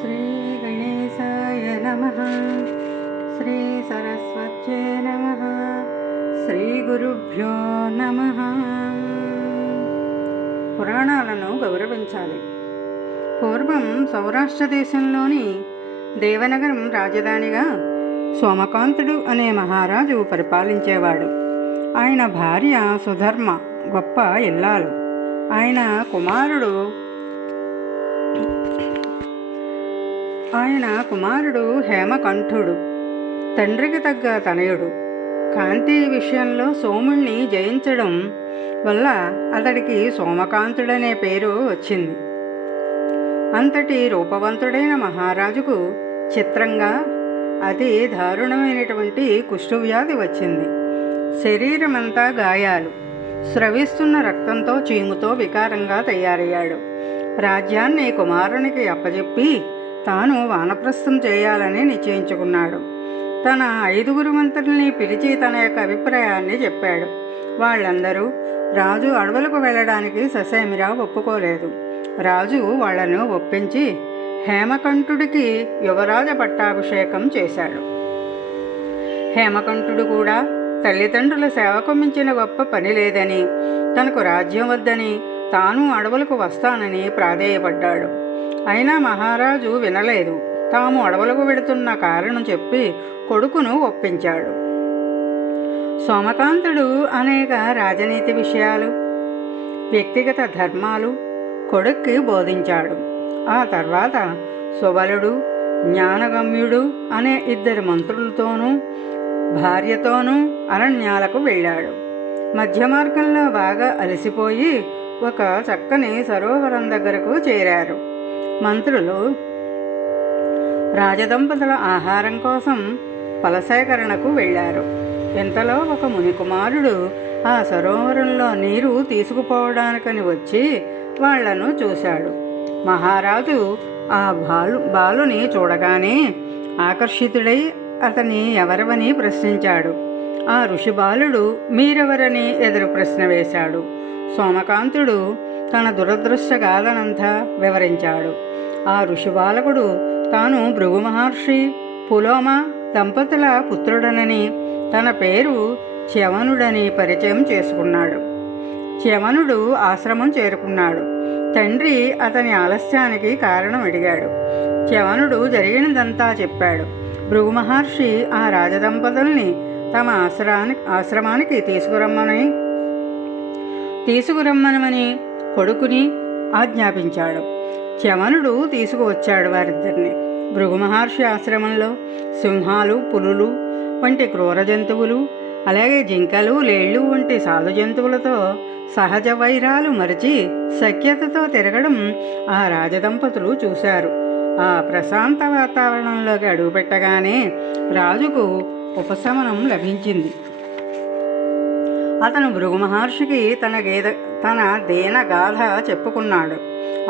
శ్రీ గణేశాయ నమ శ్రీ సరస్వత్యే నమ శ్రీ గురుభ్యో నమ పురాణాలను గౌరవించాలి. పూర్వం సౌరాష్ట్ర దేశంలోని దేవనగరం రాజధానిగా సోమకాంతుడు అనే మహారాజు పరిపాలించేవాడు. ఆయన భార్య సుధర్మ గొప్ప ఇల్లాలు. ఆయన కుమారుడు ఆయన కుమారుడు హేమకంఠుడు. తండ్రికి తగ్గ తనయుడు. కాంతి విషయంలో సోముణ్ణి జయించడం వల్ల అతడికి సోమకాంతుడనే పేరు వచ్చింది. అంతటి రూపవంతుడైన మహారాజుకు చిత్రంగా అతి దారుణమైనటువంటి కుష్ఠువ్యాధి వచ్చింది. శరీరమంతా గాయాలు. స్రవిస్తున్న రక్తంతో చీముతో వికారంగా తయారయ్యాడు. రాజ్యాన్ని కుమారునికి అప్పజెప్పి తాను వానప్రస్థం చేయాలని నిశ్చయించుకున్నాడు. తన ఐదుగురు మంత్రుల్ని పిలిచి తన యొక్క అభిప్రాయాన్ని చెప్పాడు. వాళ్ళందరూ రాజు అడవులకు వెళ్ళడానికి ససేమిరా ఒప్పుకోలేదు. రాజు వాళ్ళను ఒప్పించి హేమకంఠుడికి యువరాజ పట్టాభిషేకం చేశాడు. హేమకంఠుడు కూడా తల్లిదండ్రుల సేవకు మించిన గొప్ప పని లేదని తనకు రాజ్యం వద్దని తాను అడవులకు వస్తానని ప్రాధేయపడ్డాడు. అయినా మహారాజు వినలేదు. తాము అడవులకు వెడుతున్న కారణం చెప్పి కొడుకును ఒప్పించాడు. సోమకాంతుడు అనేక రాజనీతి విషయాలు వ్యక్తిగత ధర్మాలు కొడుక్కి బోధించాడు. ఆ తర్వాత సుబలుడు జ్ఞానగమ్యుడు అనే ఇద్దరు మంత్రులతోనూ భార్యతోనూ అరణ్యాలకు వెళ్ళాడు. మధ్య మార్గంలో బాగా అలసిపోయి ఒక చక్కని సరోవరం దగ్గరకు చేరారు. మంత్రులు రాజదంపతుల ఆహారం కోసం ఫలసేకరణకు వెళ్ళారు. ఇంతలో ఒక మునికుమారుడు ఆ సరోవరంలో నీరు తీసుకుపోవడానికని వచ్చి వాళ్ళను చూశాడు. మహారాజు ఆ బాలు బాలుని చూడగానే ఆకర్షితుడై అతని ఎవరవని ప్రశ్నించాడు. ఆ ఋషి బాలుడు మీరెవరని ఎదురు ప్రశ్న వేశాడు. సోమకాంతుడు తన దురదృష్ట గాథనంతా వివరించాడు. ఆ ఋషిబాలకుడు తాను భృగు మహర్షి పులోమ దంపతుల పుత్రుడనని తన పేరు చ్యవనుడని పరిచయం చేసుకున్నాడు. చ్యవనుడు ఆశ్రమం చేరుకున్నాడు. తండ్రి అతని ఆలస్యానికి కారణం అడిగాడు. చ్యవనుడు జరిగినదంతా చెప్పాడు. భృగు మహర్షి ఆ రాజదంపతుల్ని తమ ఆశ్రమానికి ఆశ్రమానికి తీసుకురమ్మని తీసుకురమ్మనమని కొడుకుని ఆజ్ఞాపించాడు. చమనుడు తీసుకువచ్చాడు వారిద్దరిని. భృగు మహర్షి ఆశ్రమంలో సింహాలు పులులు వంటి క్రూర జంతువులు అలాగే జింకలు లేళ్ళు వంటి సాధు జంతువులతో సహజ వైరాలు మరిచి సఖ్యతతో తిరగడం ఆ రాజదంపతులు చూశారు. ఆ ప్రశాంత వాతావరణంలోకి అడుగుపెట్టగానే రాజుకు ఉపశమనం లభించింది. అతను భృగు మహర్షికి తన గేద తన దేన గాథ చెప్పుకున్నాడు.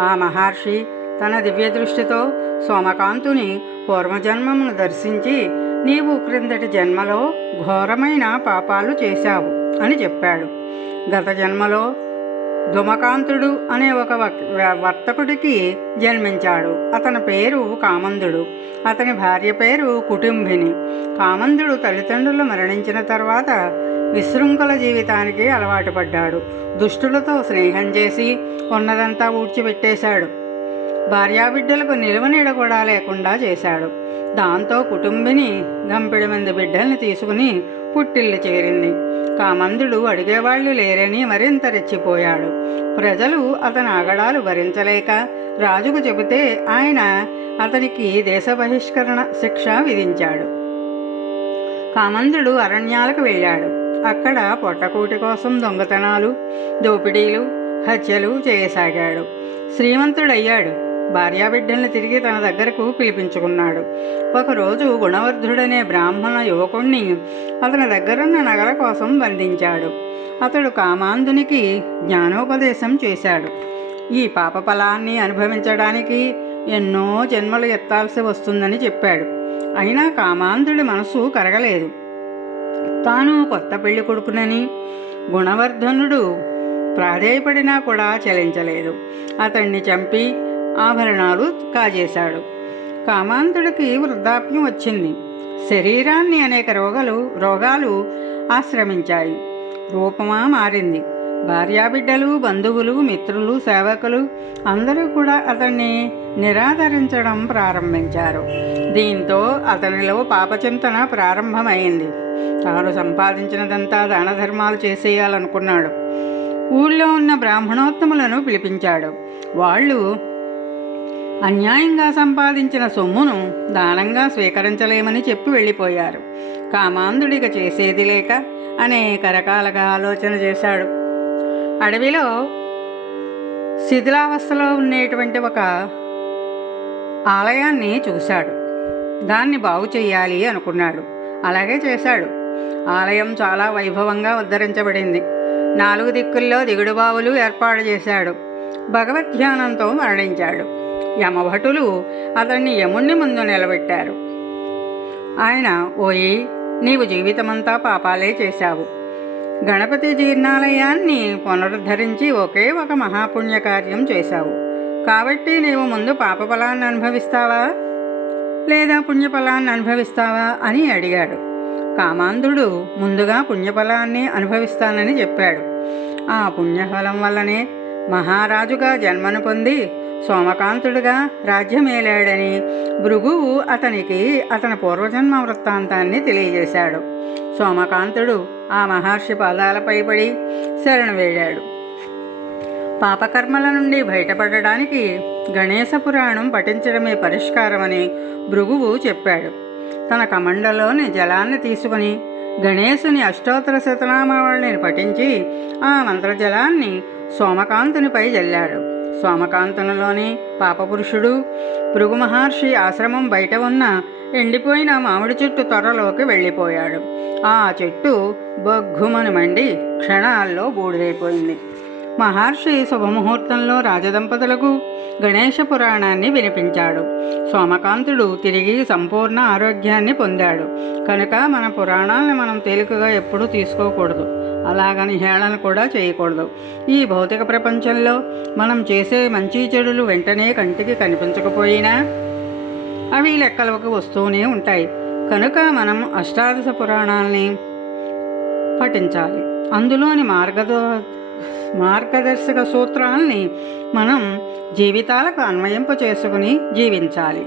ఆ మహర్షి తన దివ్య దృష్టితో సోమకాంతుని పూర్వజన్మమును దర్శించి నీవు క్రిందటి జన్మలో ఘోరమైన పాపాలు చేశావు అని చెప్పాడు. గత జన్మలో దుమకాంతుడు అనే ఒక వర్తకుడికి జన్మించాడు. అతని పేరు కామందుడు. అతని భార్య పేరు కుటుంబిని. కామందుడు తల్లిదండ్రులు మరణించిన తర్వాత విశృంఖల జీవితానికి అలవాటు పడ్డాడు. దుష్టులతో స్నేహం చేసి ఉన్నదంతా ఊడ్చిపెట్టేశాడు. భార్యాబిడ్డలకు నిలవనీడ కూడా లేకుండా చేశాడు. దాంతో కుటుంబిని గంపెడి మంది బిడ్డల్ని తీసుకుని పుట్టిల్లు చేరింది. కామందుడు అడిగేవాళ్ళు లేరని మరింత రెచ్చిపోయాడు. ప్రజలు అతని ఆగడాలు భరించలేక రాజుకు చెబితే ఆయన అతనికి దేశ బహిష్కరణ శిక్ష విధించాడు. కామందుడు అరణ్యాలకు వెళ్ళాడు. అక్కడ పొట్టకూటి కోసం దొంగతనాలు దోపిడీలు హత్యలు చేయసాగాడు. శ్రీమంతుడయ్యాడు. భార్యాబిడ్డల్ని తిరిగి తన దగ్గరకు పిలిపించుకున్నాడు. ఒకరోజు గుణవర్ధుడనే బ్రాహ్మణ యువకుణ్ణి అతని దగ్గరున్న నగల కోసం బంధించాడు. అతడు కామాంధునికి జ్ఞానోపదేశం చేశాడు. ఈ పాప ఫలాన్ని అనుభవించడానికి ఎన్నో జన్మలు ఎత్తాల్సి వస్తుందని చెప్పాడు. అయినా కామాంధుడి మనసు కరగలేదు. తాను కొత్త పెళ్ళి కొడుకునని గుణవర్ధనుడు ప్రాధేయపడినా కూడా చలించలేదు. అతన్ని చంపి ఆభరణాలు కాజేశాడు. కామాంతుడికి వృద్ధాప్యం వచ్చింది. శరీరాన్ని అనేక రోగాలు రోగాలు ఆశ్రమించాయి. రూపమా మారింది. భార్యాబిడ్డలు బంధువులు మిత్రులు సేవకులు అందరూ కూడా అతన్ని నిరాదరించడం ప్రారంభించారు. దీంతో అతనిలో పాపచింతన ప్రారంభమైంది. తాను సంపాదించినదంతా దాన ధర్మాలు చేసేయాలనుకున్నాడు. ఊళ్ళో ఉన్న బ్రాహ్మణోత్తములను పిలిపించాడు. వాళ్ళు అన్యాయంగా సంపాదించిన సొమ్మును దానంగా స్వీకరించలేమని చెప్పి వెళ్ళిపోయారు. కామాంధుడిగా చేసేది లేక అనేక రకాలుగా ఆలోచన చేశాడు. అడవిలో శిథిలావస్థలో ఉండేటువంటి ఒక ఆలయాన్ని చూశాడు. దాన్ని బాగు చేయాలి అనుకున్నాడు. అలాగే చేశాడు. ఆలయం చాలా వైభవంగా ఉద్ధరించబడింది. నాలుగు దిక్కుల్లో దిగుడు బావులు ఏర్పాటు చేశాడు. భగవద్ధ్యానంతో మరణించాడు. యమభటులు అతన్ని యముణ్ణి ముందు నిలబెట్టారు. ఆయన ఓయి నీవు జీవితమంతా పాపాలే చేశావు. గణపతి జీర్ణాలయాన్ని పునరుద్ధరించి ఒకే ఒక మహాపుణ్య కార్యం చేశావు. కాబట్టి నీవు ముందు పాపఫలాన్ని అనుభవిస్తావా? లేదా పుణ్యఫలాన్ని అనుభవిస్తావా అని అడిగాడు. కామాంధుడు ముందుగా పుణ్యఫలాన్ని అనుభవిస్తానని చెప్పాడు. ఆ పుణ్యఫలం వల్లనే మహారాజుగా జన్మను పొంది సోమకాంతుడుగా రాజ్యమేలాడని భృగువు అతనికి అతని పూర్వజన్మ వృత్తాంతాన్ని తెలియజేశాడు. సోమకాంతుడు ఆ మహర్షి పాదాలపై పడి శరణు వేడాడు పాపకర్మల నుండి బయటపడడానికి గణేశ పురాణం పఠించడమే పరిష్కారమని భృగువు చెప్పాడు. తన కమండలోని జలాన్ని తీసుకుని గణేశుని అష్టోత్తర శతనామావళిని పఠించి ఆ మంత్రజలాన్ని సోమకాంతునిపై జల్లాడు. సోమకాంతునిలోని పాపపురుషుడు భృగు మహర్షి ఆశ్రమం బయట ఉన్న ఎండిపోయిన మామిడి చెట్టు త్వరలోకి వెళ్ళిపోయాడు. ఆ చెట్టు బొగ్గుమని మండి క్షణాల్లో బూడిదైపోయింది. మహర్షి శుభముహూర్తంలో రాజదంపతులకు గణేష పురాణాన్ని వినిపించాడు. సోమకాంతుడు తిరిగి సంపూర్ణ ఆరోగ్యాన్ని పొందాడు. కనుక మన పురాణాలను మనం తేలికగా ఎప్పుడూ తీసుకోకూడదు. అలాగని హేళన కూడా చేయకూడదు. ఈ భౌతిక ప్రపంచంలో మనం చేసే మంచి చెడులు వెంటనే కంటికి కనిపించకపోయినా అవి లెక్కలకు వస్తూనే ఉంటాయి. కనుక మనం అష్టాదశ పురాణాలని పఠించాలి. అందులోని మార్గదో మార్గదర్శక సూత్రాల్ని మనం జీవితాలకు అన్వయింప చేసుకుని జీవించాలి.